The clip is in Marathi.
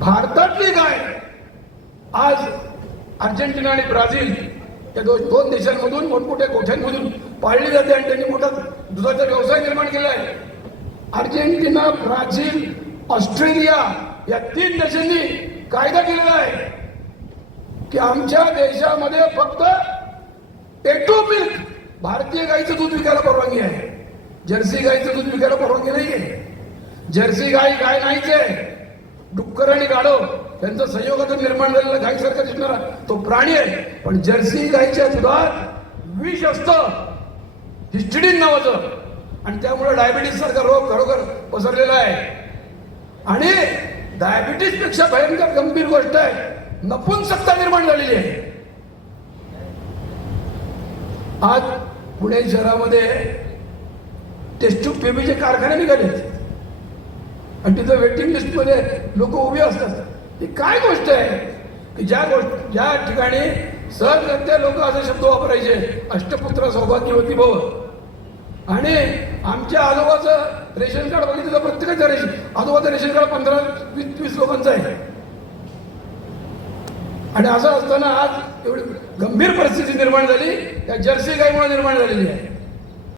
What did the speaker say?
भारतातली गाय आज अर्जेंटिना आणि ब्राझील या दोन देशांमधून मोठमोठ्या गोठ्यांमधून पाळली जाते आणि त्यांनी मोठा दुधाचा व्यवसाय निर्माण केला आहे. अर्जेंटिना, ब्राझील, ऑस्ट्रेलिया या 3 देशांनी कायदा केलेला आहे की आमच्या देशामध्ये फक्त टेटो मिल्क, भारतीय गाईचं दूध विकायला परवानगी आहे. जर्सी गाईचं दूध विकायला परवानगी नाही आहे. जर्सी गाय नाहीच आहे. डुक्कर आणि गाढव त्यांचं संयोगातून निर्माण झालेला गायीसारखा दिसणारा तो प्राणी आहे. पण जर्सी गायीच्या दुधात विष असतं, हिस्टिडीन नावाचं, आणि त्यामुळे डायबिटीस सारखा रोग खरोखर पसरलेला आहे. आणि डायबिटीस पेक्षा भयंकर गंभीर गोष्ट आहे, नपुंसकता निर्माण झालेली आहे. आज पुणे शहरामध्ये टेस्ट ट्यूब बेबीचे कारखाने निघाले आणि तिथं वेटिंग लिस्टमध्ये लोक उभी असतात. ही काय गोष्ट आहे की ज्या ठिकाणी सहजगत्या लोक असे शब्द वापरायचे, अष्टपुत्र सौभाग्यवती भव, आणि आमच्या आजोबाचं रेशन कार्ड बघितलं तर प्रत्येकाचं आजोबाचं रेशन कार्ड 15-20 लोकांचं आहे. आणि असं असताना आज एवढी गंभीर परिस्थिती निर्माण झाली त्या जर्सी गायीमुळे निर्माण झालेली आहे.